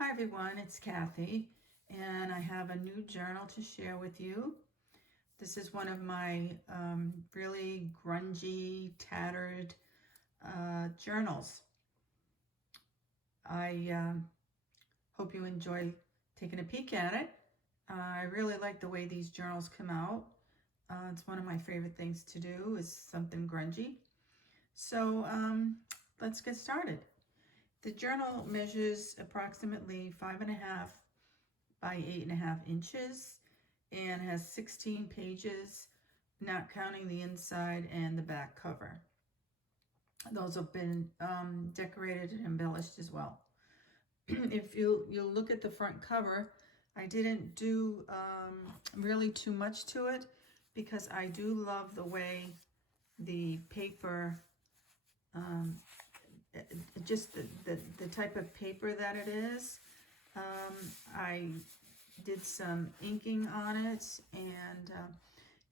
Hi everyone, it's Kathy, and I have a new journal to share with you. This is one of my really grungy, tattered journals. I hope you enjoy taking a peek at it. I really like the way these journals come out. It's one of my favorite things to do is something grungy. So let's get started. The journal measures approximately 5.5 by 8.5 inches and has 16 pages, not counting the inside and the back cover. Those have been decorated and embellished as well. If you'll look at the front cover, I didn't do really too much to it because I do love the way the paper, just the type of paper that it is. I did some inking on it, and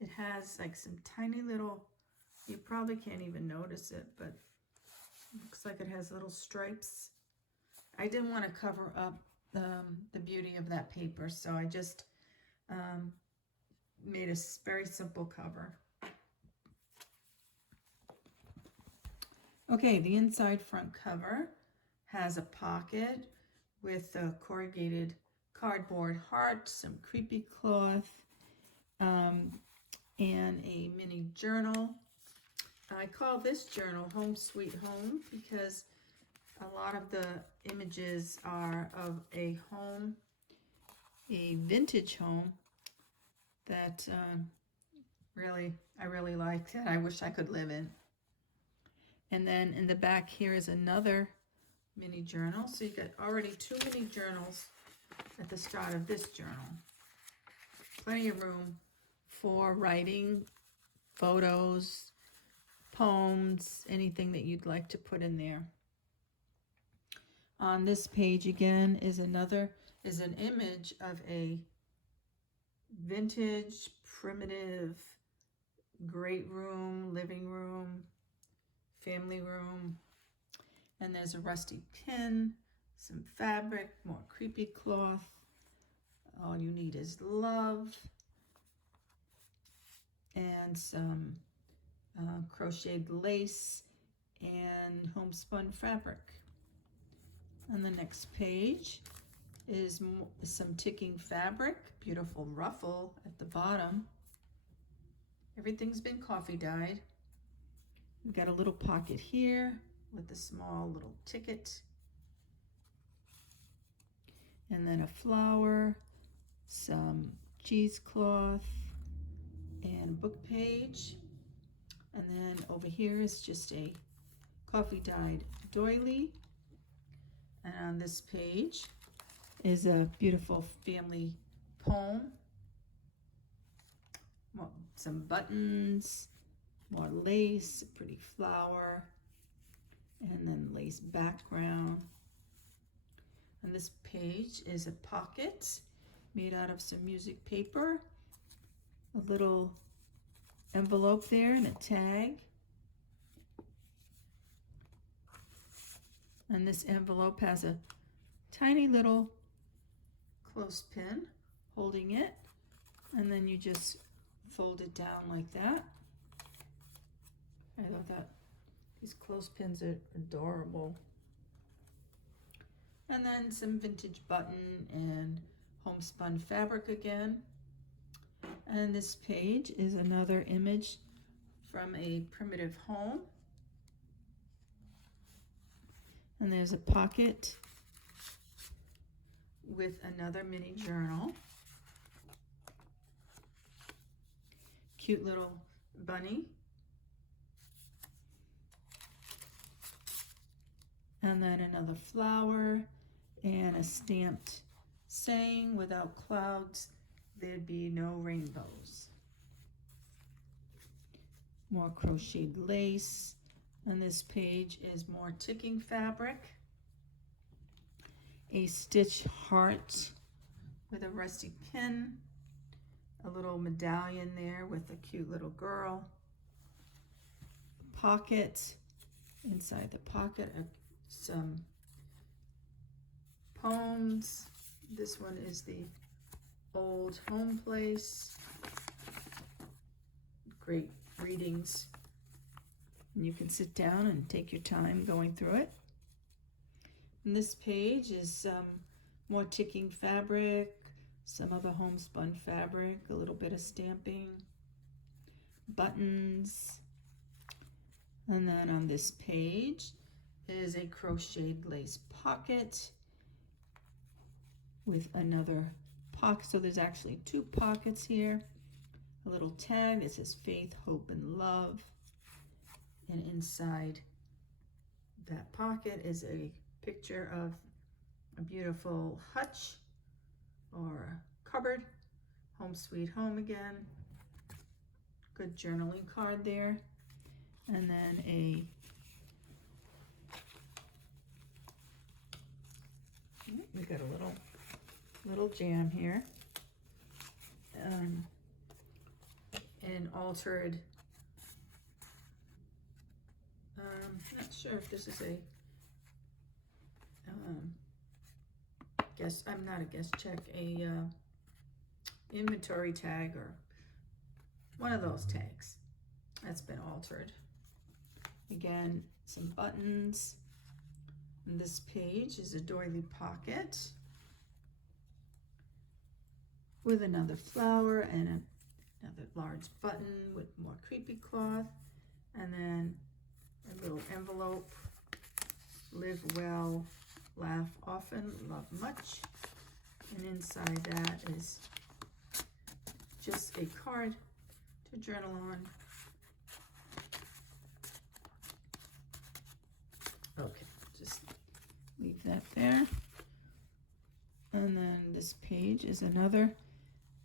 it has like some tiny little, you probably can't even notice it, but it looks like it has little stripes. I didn't want to cover up the beauty of that paper, so I just made a very simple cover. Okay, the inside front cover has a pocket with a corrugated cardboard heart, some creepy cloth, and a mini journal. I call this journal Home Sweet Home because a lot of the images are of a home, a vintage home that I really like, that I wish I could live in. And then in the back here is another mini journal. So you got already 2 mini journals at the start of this journal. Plenty of room for writing, photos, poems, anything that you'd like to put in there. On this page again is an image of a vintage, primitive, great room, living room, family room. And there's a rusty pin, some fabric, more creepy cloth. All you need is love, and some crocheted lace and homespun fabric. On the next page is some ticking fabric, beautiful ruffle at the bottom. Everything's been coffee dyed. We've got a little pocket here with a small little ticket, and then a flower, some cheesecloth, and a book page. And then over here is just a coffee dyed doily. And on this page is a beautiful family poem. Some buttons, more lace, a pretty flower, and then lace background. On this page is a pocket made out of some music paper, a little envelope there and a tag. And this envelope has a tiny little clothespin holding it, and then you just fold it down like that. I thought that these clothespins are adorable. And then some vintage button and homespun fabric again. And this page is another image from a primitive home. And there's a pocket with another mini journal. Cute little bunny. And then another flower and a stamped saying, "Without clouds, there'd be no rainbows." More crocheted lace. On this page is more ticking fabric. A stitch heart with a rusty pin. A little medallion there with a cute little girl. Pocket. Inside the pocket, some poem tones. This one is the Old Home Place. Great readings. And you can sit down and take your time going through it. And this page is more ticking fabric, some of the homespun fabric, a little bit of stamping, buttons. And then on this page is a crocheted lace pocket with another pocket. So there's actually two pockets here. A little tag that says faith, hope, and love. And inside that pocket is a picture of a beautiful hutch or cupboard. Home sweet home again. Good journaling card there. And then we got a little jam here. An altered, not sure if this is a I'm not a guest check, a inventory tag or one of those tags that's been altered. Again, some buttons. And this page is a doily pocket with another flower and another large button with more creepy cloth, and then a little envelope. Live well, laugh often, love much. And inside that is just a card to journal on. Okay, just leave that there. And then this page is another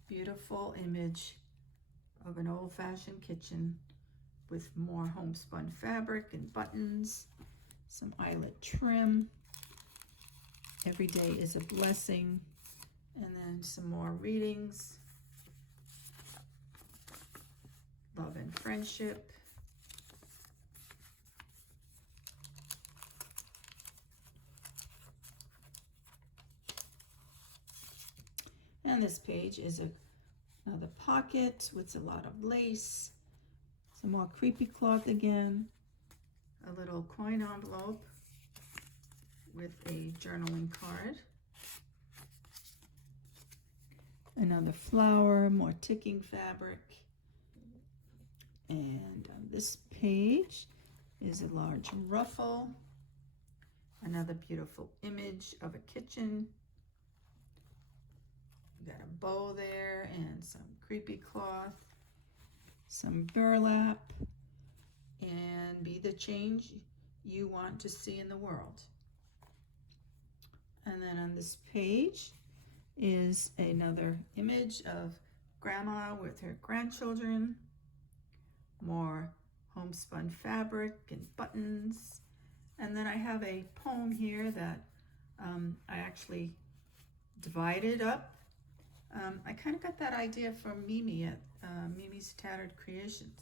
beautiful image of an old-fashioned kitchen with more homespun fabric and buttons, some eyelet trim. Every day is a blessing. And then some more readings. Love and friendship. And this page is another pocket with a lot of lace. Some more creepy cloth again. A little coin envelope with a journaling card. Another flower, more ticking fabric. And on this page is a large ruffle. Another beautiful image of a kitchen. You got a bow there and some creepy cloth, some burlap, and be the change you want to see in the world. And then on this page is another image of grandma with her grandchildren, more homespun fabric and buttons. And then I have a poem here that I actually divided up. I kind of got that idea from Mimi at Mimi's Tattered Creations.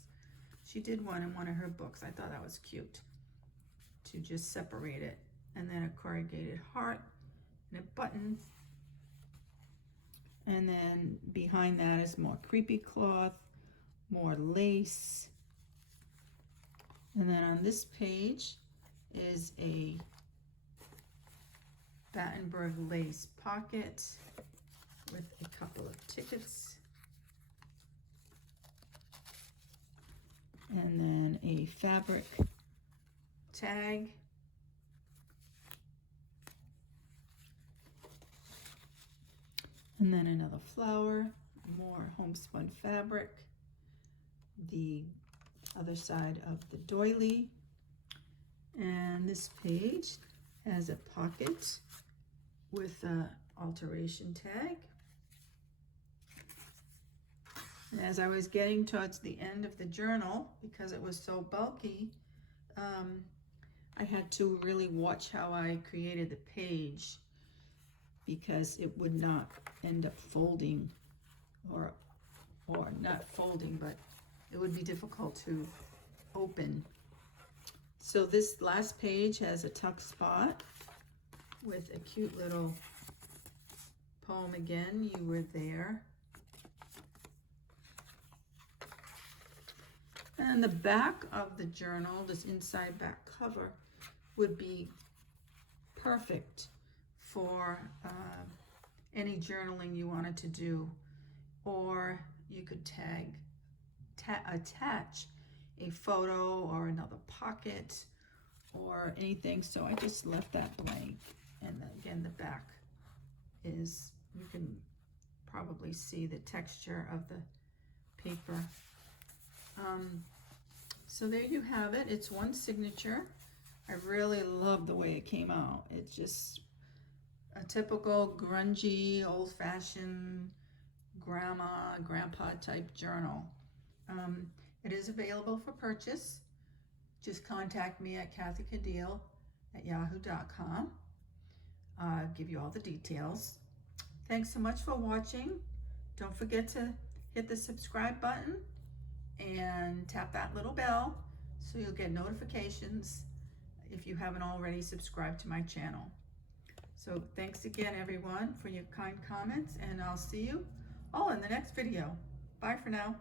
She did one in one of her books. I thought that was cute to just separate it. And then a corrugated heart and a button. And then behind that is more creepy cloth, more lace. And then on this page is a Battenberg lace pocket with a couple of tickets. And then a fabric tag. And then another flower, more homespun fabric. The other side of the doily. And this page has a pocket with an alteration tag. And as I was getting towards the end of the journal, because it was so bulky, I had to really watch how I created the page, because it would not end up folding, or not folding, but it would be difficult to open. So this last page has a tuck spot with a cute little poem again, You Were There. And the back of the journal, this inside back cover, would be perfect for any journaling you wanted to do. Or you could attach a photo or another pocket or anything. So I just left that blank. And again, the back is, you can probably see the texture of the paper. So there you have it. It's one signature. I really love the way it came out. It's just a typical grungy, old-fashioned grandma, grandpa type journal. It is available for purchase. Just contact me at kathykadil@yahoo.com. I'll give you all the details. Thanks so much for watching. Don't forget to hit the subscribe button and tap that little bell so you'll get notifications if you haven't already subscribed to my channel. So thanks again, everyone, for your kind comments, and I'll see you all in the next video. Bye for now.